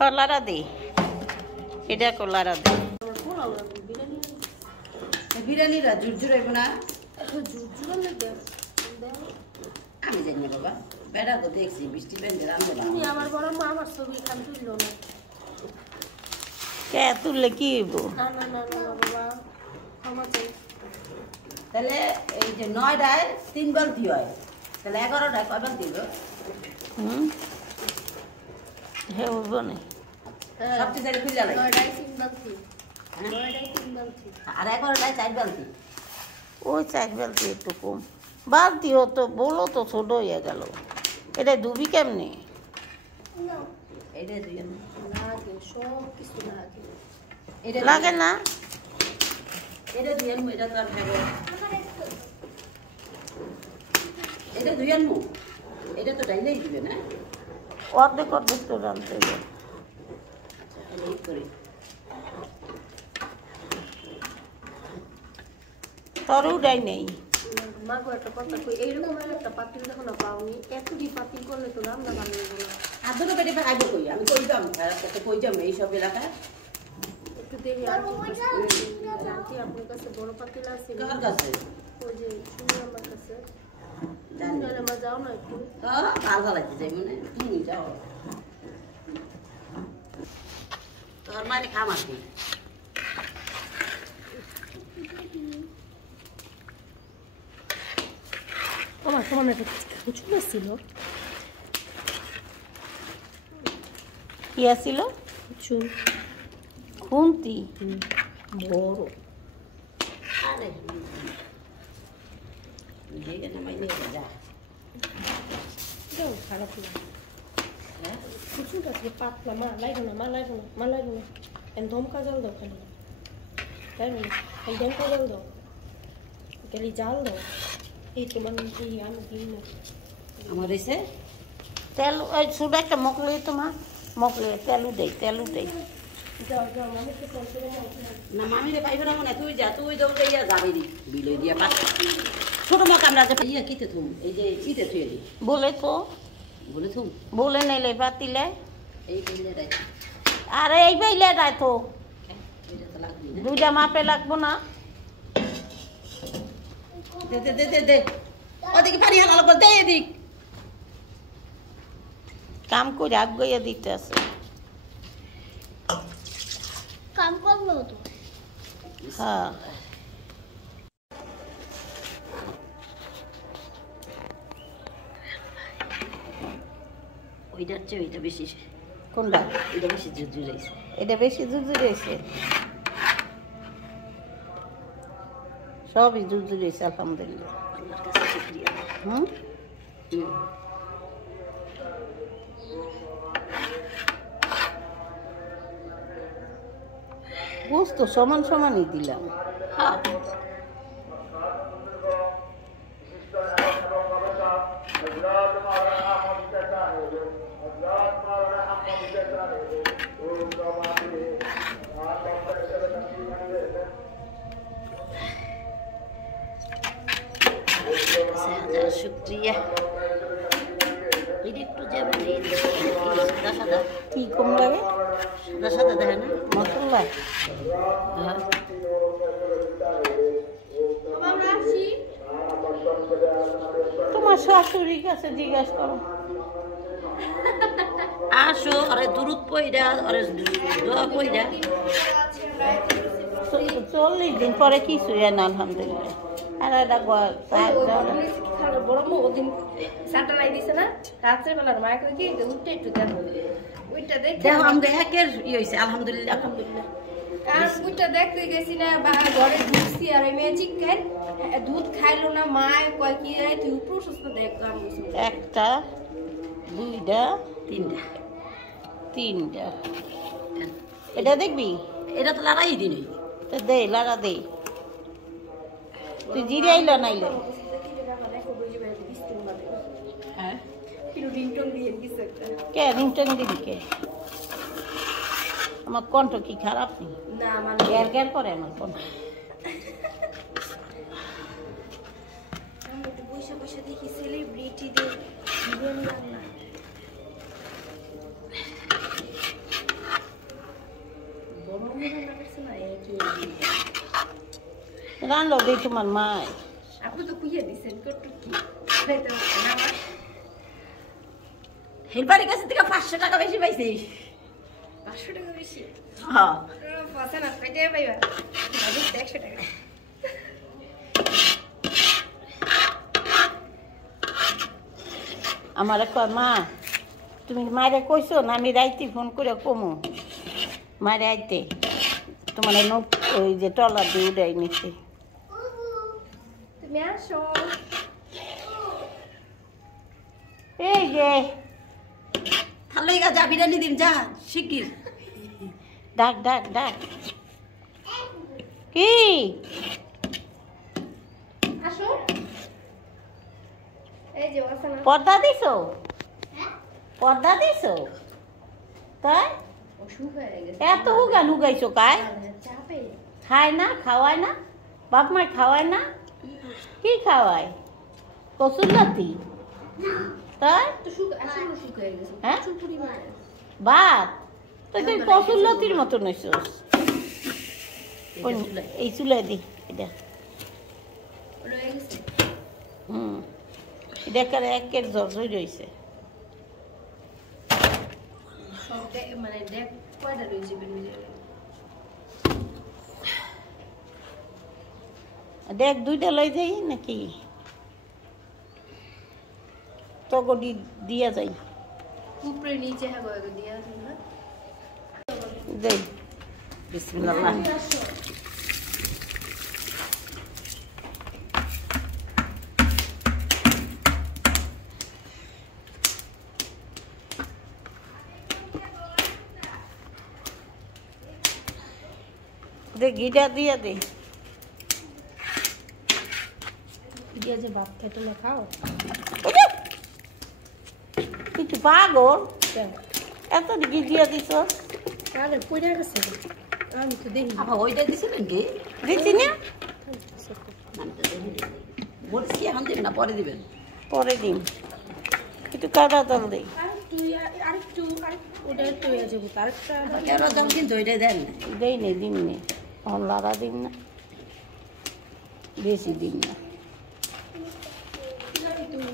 কলারা দে এটা কলারা দে বিরিয়ানিরা ঝুরঝুর হইব না আমি জানি না বাবা বেড়া তো দেখছি বৃষ্টি বেঁধে রান্না আমার বড় মা আমার ছবি খান তুলল না কে তুললে কি হইব না না না না বাবা ক্ষমা চাই তাহলে এই যে 9টায় 3 বালতি হয় তাহলে 11টায় কয় বালতি হইব হে হইব না সবচেয়ে জায়গা খুলে লাগে 9টায় 3 বালতি 9টায় 3 বালতি আর 11টায় 4 বালতি ওই 4 বালতি একটু কম বালতি হতো বলো তো ছোট হয়ে গেল এটা ডুবি কেমনে না এইটা দুই লাগে সব কিছু লাগে এটা লাগে না এটা দুই আনমু এটা তো আর খাবো এটা দুই আনমু এটা তো ডাইলেই দিবে না অর্ধেক অর্ধেক তো রানতে হবে তাহলে এই করি তরও ডাই নেই মাগো একটা কথা কই এইরকম একটা পাতিল যখন পাওনি এতটি পাতিল করলে তো রান্না ভালো হবে না আদর পেটে আইব কই আমি কইতাম কত কইতাম এই সব এলাকায় একটু দেখি আর কি আপনার কাছে বড় পাতিল আছে কার কাছে ওই যে শুনি আমার কাছে জানি তাহলে আমরা যাও না একটু কাল গালাইতে যাই মানে তুমি যাও তোর মানে খাম আসবি আমার সমান একটা কিছু ছিল কি আসিল চুল খুন্তি বড় আরে দেখে না মাইনে যা এটাও খারাপ না হ্যাঁ কিছুটা আছে পাতলা মা লাগবে না মা লাগবে না মা লাগবে না এন দমকা জল দাও খালি তাই না এই দমকা জল দাও খালি জাল দাও এই তোমার এই আমি দিই না আমার এসে তেল ওই ছোট একটা মকলে তোমার মকলে তেলু দেই যাও যাও আমি তো চলতে না মামিরে পাইবে না মনে তুই যা তুই দৌড়ে ইয়া যাবি নি বিলে দিয়া পাত ছোট মক আমরা যে ইয়া কিতে থুম এই যে চিতে থুয়ে দি বলে তো বলে থুম বলে নেলে পাতিলে এই কইলে রাই আরে এই বাইলে রায় তো এটা তো লাগবে না দুইটা মাপে লাগবো না দে দে দে দে দে ওদিকে পানি হালা লাগবে দে এদিক কাম করে আগাইয়া দিতে আছে কাম করলো তো হ্যাঁ ওইটার চেয়ে ওইটা বেশি কোনটা এটা বেশি জুজুরাইছে এটা বেশি জুজুরেছে সবই জুজুরেছে আলহামদুলিল্লাহ আল্লাহর কাছে শুকরিয়া হুম বুঝ তো সমান সমানই দিলাম হ্যাঁ হাজার শুক্রিয়া এটা একটু যেমন সাদা সাদা কি কম লাগে সাদা সাদা দেখে না মশলা হ্যাঁ তোমার শাশুড়ির কাছে জিজ্ঞাসা করো আসো আরে দুরুদ পইরা আরে দোয়া পইরা 40 দিন পরে কিছু না আলহামদুলিল্লাহ আর এটা বড় মো ওদিন সাটা লাই দিছে না রাত্রে বেলার মায়া কই কি উঠতে একটু দেখো ওইটা দেখে দেখো আমরা একের হইছে আলহামদুলিল্লাহ আলহামদুলিল্লাহ আর ওইটা দেখতে গেছি না বা ঘরে ঢুকছি আর এই ম্যাজিক খাই দুধ খাইলো না মায় কয় কি রে তুই প্রশস্ত দেখ কাম একটা দুইটা তিনটা তিনটা এটা দেখবি এটা তো লাগাই দিনে তো দে লাগা দে তুই জিরাইল নাইলে হ্যাঁ কে রিংটং দিবি কে আমার কণ্ঠ কি খারাপ নেই না আমার গ্যার গ্যার করে আমার কণ্ঠ আমি একটু বসে বসে দেখি সেলিব্রিটিদের জীবন রান্না রান্নাও দিই তোমার মায়। আপনি তো কুইয়ে দিছেন কটুকি হেলপারের কাছে থেকে 500 টাকা বেশি পাইছিস। 500 টাকা বেশি হ্যাঁ পয়সা না কয়টা পাইবা 100 টাকা আমার কয় মা তুমি মায়ের কইছো না আমি রাইতে ফোন করে কমু মায়ের আইতে তোমার ওই যে টলার দিয়ে উড়াই নিচ্ছে। তুমি আসো এই যে তাহলে যা বিরিয়ানি দিন যা শিগগির। ডাক ডাক ডাক কি আসো এই যে ওখানে পর্দা দিছো পর্দা দিছো তাই অসুখ হয়ে গেছে এত হুগান হুগাইছো কায় চাপে খায় না খাওয়ায় না বাপ মায় খাওয়ায় না কি খাওয়ায় কসুর লাতি তাই তো শুক আসলে শুক হয়ে গেছে হ্যাঁ? প্রচুর পরিমাণে ভাত তো তুই কসুর লতির মতো নইছস এই চুলাই দি এটা রয়ে গেছে এটা করে একের জর্জই রয়েছে সব মানে ডেক কয়টা রয়েছে বেরিয়ে দেখ দুইটা লই যাই নাকি তগডি দিয়া যাই উপরে নিচে হ্যাঁ গো দিয়া আছে না যাই বিসমিল্লাহ। দে গিডা দিয়া দে দিয়া যে বাপ খেতে না খাও কিছু পাগল কেন এত ঘি দিয়া দিছ আরে পড়ে গেছে আমি তো দেখি আবার ওইটা দিছিলেন কি? দিছি না আমি তো দেখিনি। বলছি এখন দিবেন না পরে দিবেন? পরে দিন একটু কাটা জল দেই আরেকটু ওটা একটু হয়ে যাবো আরেকটা কেন দাম কিন্তু ওইটাই দেন না। দেই নেই দিন নেই লাড়া দিন না বেশি দিন না তুমি